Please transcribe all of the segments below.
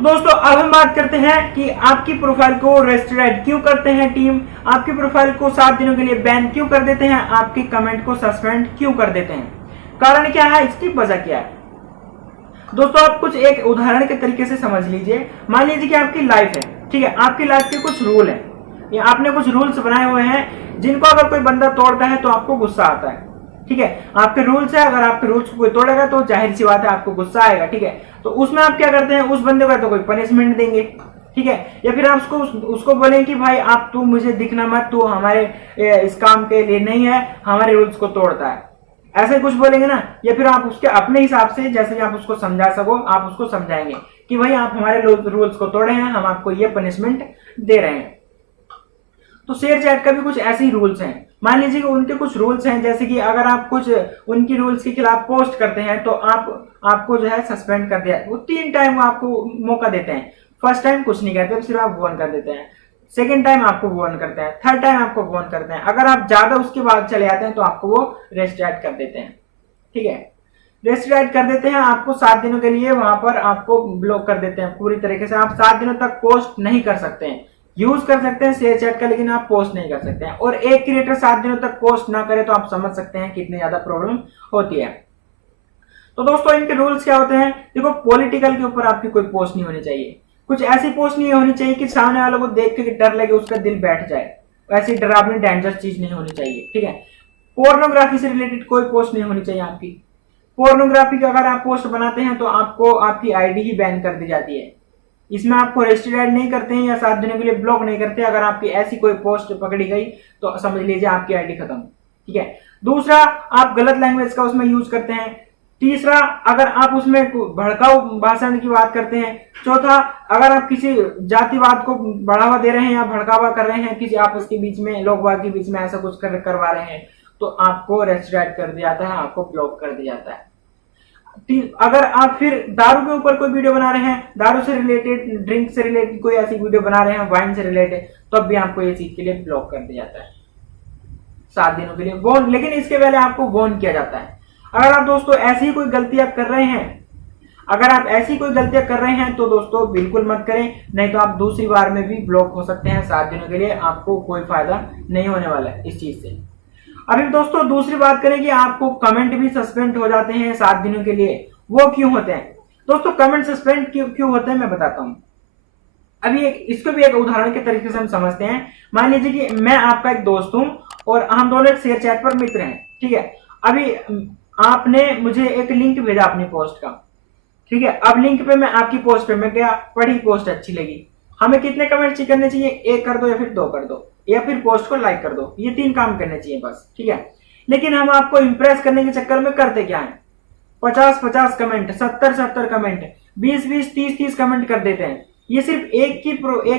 तो दोस्तों अब हम बात करते हैं कि आपकी प्रोफाइल को रेस्ट्रिक्ट क्यों करते हैं टीम, आपकी प्रोफाइल को 7 दिनों के लिए बैन क्यों कर देते हैं, आपके कमेंट को सस्पेंड क्यों कर देते हैं, कारण क्या है, इसकी वजह क्या है। दोस्तों आप कुछ एक उदाहरण के तरीके से समझ लीजिए। मान लीजिए कि आपकी लाइफ है, ठीक है, आपकी लाइफ के कुछ रूल है या आपने कुछ रूल्स बनाए हुए हैं जिनको अगर कोई बंदा तोड़ता है तो आपको गुस्सा आता है। ठीक है, आपके रूल्स है, अगर आपके रूल्स को कोई तोड़ेगा तो जाहिर सी बात है आपको गुस्सा आएगा। ठीक है, तो उसमें आप क्या करते हैं, उस बंदे को तो कोई पनिशमेंट देंगे, ठीक है, या फिर आप उसको बोलेंगे कि भाई आप तू मुझे दिखना मत, तू हमारे इस काम के लिए नहीं है, हमारे रूल्स को तोड़ता है, ऐसे कुछ बोलेंगे ना। या फिर आप उसके अपने हिसाब से जैसे आप उसको समझा सको आप उसको समझाएंगे कि भाई आप हमारे रूल्स को तोड़े हैं, हम आपको ये पनिशमेंट दे रहे हैं। तो शेयर चैट का भी कुछ ऐसे ही रूल्स हैं। मान लीजिए कि उनके कुछ रूल्स हैं, जैसे कि अगर आप कुछ उनकी रूल्स के खिलाफ पोस्ट करते हैं तो आपको जो है सस्पेंड कर दिया। वो 3 टाइम आपको मौका देते हैं। फर्स्ट टाइम कुछ नहीं करते, सिर्फ आप वार्न कर देते हैं। सेकेंड टाइम आपको वार्न करते हैं, थर्ड टाइम आपको वार्न करते हैं। अगर आप ज्यादा उसके बाद चले जाते हैं तो आपको वो रेस्ट्रिक्ट कर देते हैं। ठीक है, रेस्ट्रिक्ट कर देते हैं आपको 7 दिनों के लिए, वहां पर आपको ब्लॉक कर देते हैं पूरी तरीके से। आप 7 दिनों तक पोस्ट नहीं कर सकते हैं, यूज कर सकते हैं शेयर चैट का, लेकिन आप पोस्ट नहीं कर सकते हैं। और एक क्रिएटर 7 दिनों तक पोस्ट ना करे तो आप समझ सकते हैं कितनी ज्यादा प्रॉब्लम होती है। तो दोस्तों इनके रूल्स क्या होते हैं, देखो पॉलिटिकल के ऊपर आपकी कोई पोस्ट नहीं होनी चाहिए, कुछ ऐसी पोस्ट नहीं होनी चाहिए कि सामने वालों को देख के डर लगे, उसका दिल बैठ जाए, ऐसी डरावनी डेंजरस चीज नहीं होनी चाहिए। ठीक है, पोर्नोग्राफी से रिलेटेड कोई पोस्ट नहीं होनी चाहिए आपकी। पोर्नोग्राफी का अगर आप पोस्ट बनाते हैं तो आपको आपकी आईडी ही बैन कर दी जाती है। इसमें आपको रेस्ट्रिक्ट नहीं करते हैं या 7 दिनों के लिए ब्लॉक नहीं करते। अगर आपकी ऐसी कोई पोस्ट पकड़ी गई तो समझ लीजिए आपकी आईडी खत्म। ठीक है, दूसरा आप गलत लैंग्वेज का उसमें यूज करते हैं। तीसरा अगर आप उसमें भड़काऊ भाषण की बात करते हैं। चौथा अगर आप किसी जातिवाद को बढ़ावा दे रहे हैं या भड़कावा कर रहे हैं किसी आपस के बीच में, लोग बाग के बीच में ऐसा कुछ करवा रहे हैं तो आपको रेस्ट्रिक्ट कर दिया जाता है, आपको ब्लॉक कर दिया जाता है। अगर आप फिर दारू के ऊपर कोई वीडियो बना रहे हैं, दारू से रिलेटेड, ड्रिंक से रिलेटेड कोई ऐसी वीडियो बना रहे हैं, वाइन से रिलेटेड, तब भी आपको ये चीज के लिए ब्लॉक कर दिया जाता है 7 दिनों के लिए वॉर्न। लेकिन इसके पहले आपको वॉर्न किया जाता है। अगर आप दोस्तों ऐसी ही कोई गलतियां कर रहे हैं, अगर आप ऐसी कोई गलतियां कर रहे हैं तो दोस्तों बिल्कुल मत करें, नहीं तो आप दूसरी बार में भी ब्लॉक हो सकते हैं 7 दिनों के लिए। आपको कोई फायदा नहीं होने वाला है इस चीज से। अभी दोस्तों दूसरी बात करें कि आपको कमेंट भी सस्पेंड हो जाते हैं 7 दिनों के लिए, वो क्यों होते हैं। दोस्तों कमेंट सस्पेंड क्यों होते हैं मैं बताता हूं। अभी इसको भी एक उदाहरण के तरीके से हम समझते हैं। मान लीजिए कि मैं आपका एक दोस्त हूं और हम दोनों एक शेयर चैट पर मित्र हैं। ठीक है, अभी आपने मुझे एक लिंक भेजा अपनी पोस्ट का। ठीक है, अब लिंक पे मैं आपकी पोस्ट पे मैं गया, पढ़ी, पोस्ट अच्छी लगी। हमें कितने कमेंट करने चाहिए, 1 कर दो या फिर 2 कर दो या फिर पोस्ट को लाइक कर दो, ये 3 काम करने चाहिए बस। ठीक है, लेकिन हम आपको इंप्रेस करने के चक्कर में करते क्या है, 50-50 कमेंट, 70-70 कमेंट, 20-20, 30-30 कमेंट कर देते हैं। ये सिर्फ एक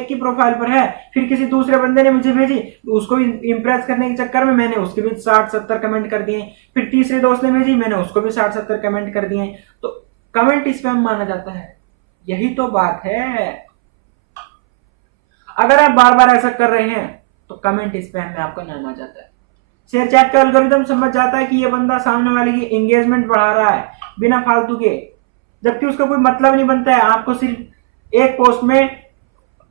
की प्रोफाइल पर है। फिर किसी दूसरे बंदे ने मुझे भेजी, उसको इंप्रेस करने के चक्कर में मैंने उसके भी 60-70 कमेंट कर दिए। फिर तीसरे दोस्त ने भेजी, मैंने उसको भी 60-70 कमेंट कर दिए। तो कमेंट स्पैम माना जाता है, यही तो बात है। अगर आप बार बार ऐसा कर रहे हैं तो कमेंट स्पैम में आपका नाम आ जाता है। शेयर चैट का एल्गोरिथम समझ जाता है कि ये बंदा सामने वाले की एंगेजमेंट बढ़ा रहा है बिना फालतू के, जबकि उसका कोई मतलब नहीं बनता है। आपको सिर्फ एक पोस्ट में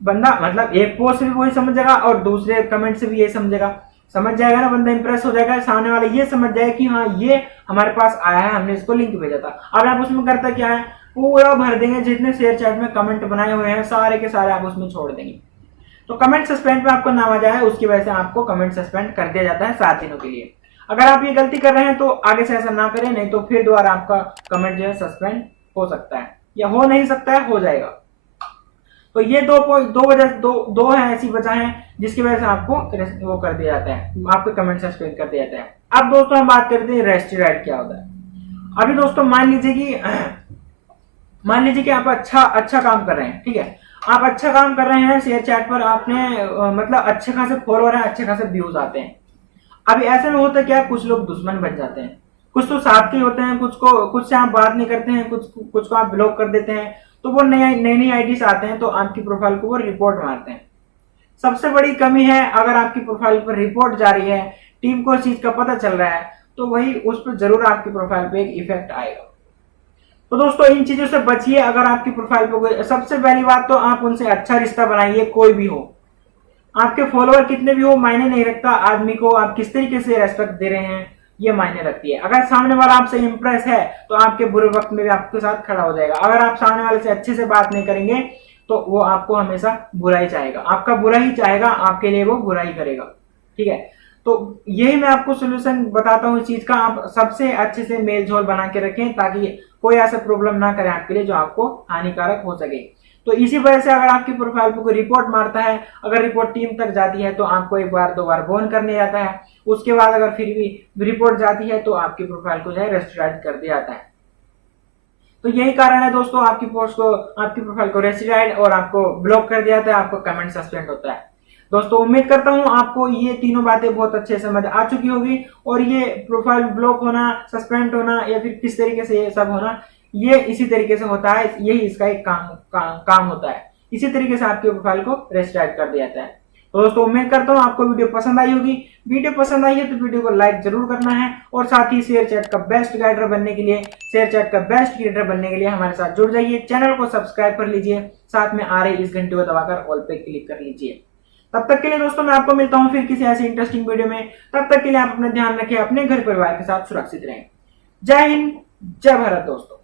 बंदा, मतलब एक पोस्ट से भी वही समझेगा और दूसरे कमेंट से भी यही समझेगा, समझ जाएगा ना, बंदा इंप्रेस हो जाएगा। सामने वाला ये समझ जाएगा कि हाँ ये हमारे पास आया है, हमने इसको लिंक भेजा था। अब आप उसमें करता क्या है, पूरा भर देंगे, जितने शेयर चैट में कमेंट बनाए हुए हैं सारे के सारे आप उसमें छोड़ देंगे। तो कमेंट सस्पेंड में आपको नाम आ जाए, उसकी वजह से आपको कमेंट सस्पेंड कर दिया जाता है 7 दिनों के लिए। अगर आप ये गलती कर रहे हैं तो आगे से ऐसा ना करें, नहीं तो फिर दोबारा आपका कमेंट जो है सस्पेंड हो सकता है या हो नहीं सकता है, हो जाएगा। तो ये दो है ऐसी वजह है जिसकी वजह से आपको वो कर दिया जाता है, आपको कमेंट सस्पेंड कर दिया जाता है। अब दोस्तों हम बात करते हैं रेस्ट्रिक्ट क्या होता है। अभी दोस्तों मान लीजिए कि आप अच्छा काम कर रहे हैं। ठीक है, आप अच्छा काम कर रहे हैं शेयर चैट पर, आपने मतलब अच्छे खासे फॉलोअर हैं, अच्छे खासे व्यूज आते हैं। अभी ऐसे में होता क्या, कुछ लोग दुश्मन बन जाते हैं, कुछ तो साथ के होते हैं, कुछ से आप बात नहीं करते हैं, कुछ को आप ब्लॉक कर देते हैं। तो वो नई आईडीज आते हैं तो आपकी प्रोफाइल को वो रिपोर्ट मारते हैं। सबसे बड़ी कमी है, अगर आपकी प्रोफाइल पर रिपोर्ट जा रही है, टीम को इस चीज का पता चल रहा है, तो वही उस पर जरूर आपकी प्रोफाइल पे एक इफेक्ट आएगा। तो दोस्तों इन चीजों से बचिए। अगर आपकी प्रोफाइल पे सबसे पहली बात तो आप उनसे अच्छा रिश्ता बनाइए, कोई भी हो, आपके फॉलोअर कितने भी हो मायने नहीं रखता, आदमी को आप किस तरीके से रेस्पेक्ट दे रहे हैं ये मायने रखती है। अगर सामने वाला आपसे इंप्रेस है तो आपके बुरे वक्त में भी आपके साथ खड़ा हो जाएगा। अगर आप सामने वाले से अच्छे से बात नहीं करेंगे तो वो आपको हमेशा बुरा ही चाहेगा, आपका बुरा ही चाहेगा, आपके लिए वो बुरा ही करेगा। ठीक है, तो यही मैं आपको सोल्यूशन बताता हूँ इस चीज का। आप सबसे अच्छे से मेल जोल बना के रखें ताकि कोई ऐसा प्रॉब्लम ना करे आपके लिए जो आपको हानिकारक हो सके। तो इसी वजह से अगर आपकी प्रोफाइल पर कोई रिपोर्ट मारता है, अगर रिपोर्ट टीम तक जाती है तो आपको एक बार दो बार बोन करने जाता है, उसके बाद अगर फिर भी रिपोर्ट जाती है तो आपकी प्रोफाइल को जो है रेस्ट्रिक्ट कर दिया जाता है। तो यही कारण है दोस्तों, आपकी पोस्ट को, आपकी प्रोफाइल को रेस्ट्रिक्ट और आपको ब्लॉक कर दिया जाता है, आपको कमेंट सस्पेंड होता है। दोस्तों उम्मीद करता हूं आपको ये तीनों बातें बहुत अच्छे समझ आ चुकी होगी, और ये प्रोफाइल ब्लॉक होना, सस्पेंड होना या फिर किस तरीके से ये सब होना, ये इसी तरीके से होता है, यही इसका एक काम होता है। इसी तरीके से आपके प्रोफाइल को रेस्ट्रिक्ट कर दिया जाता है। तो दोस्तों उम्मीद करता हूं आपको वीडियो पसंद आई होगी। वीडियो पसंद आई है तो वीडियो को लाइक जरूर करना है, और साथ ही शेयर चैट का बेस्ट गाइडर बनने के लिए, शेयर चैट का बेस्ट क्रिएटर बनने के लिए हमारे साथ जुड़ जाइए। चैनल को सब्सक्राइब कर लीजिए, साथ में आ रही इस घंटे को दबाकर ऑल पे क्लिक कर लीजिए। तब तक के लिए दोस्तों मैं आपको मिलता हूं फिर किसी ऐसी इंटरेस्टिंग वीडियो में। तब तक के लिए आप अपना ध्यान रखें, अपने घर परिवार के साथ सुरक्षित रहें। जय हिंद, जय भारत दोस्तों।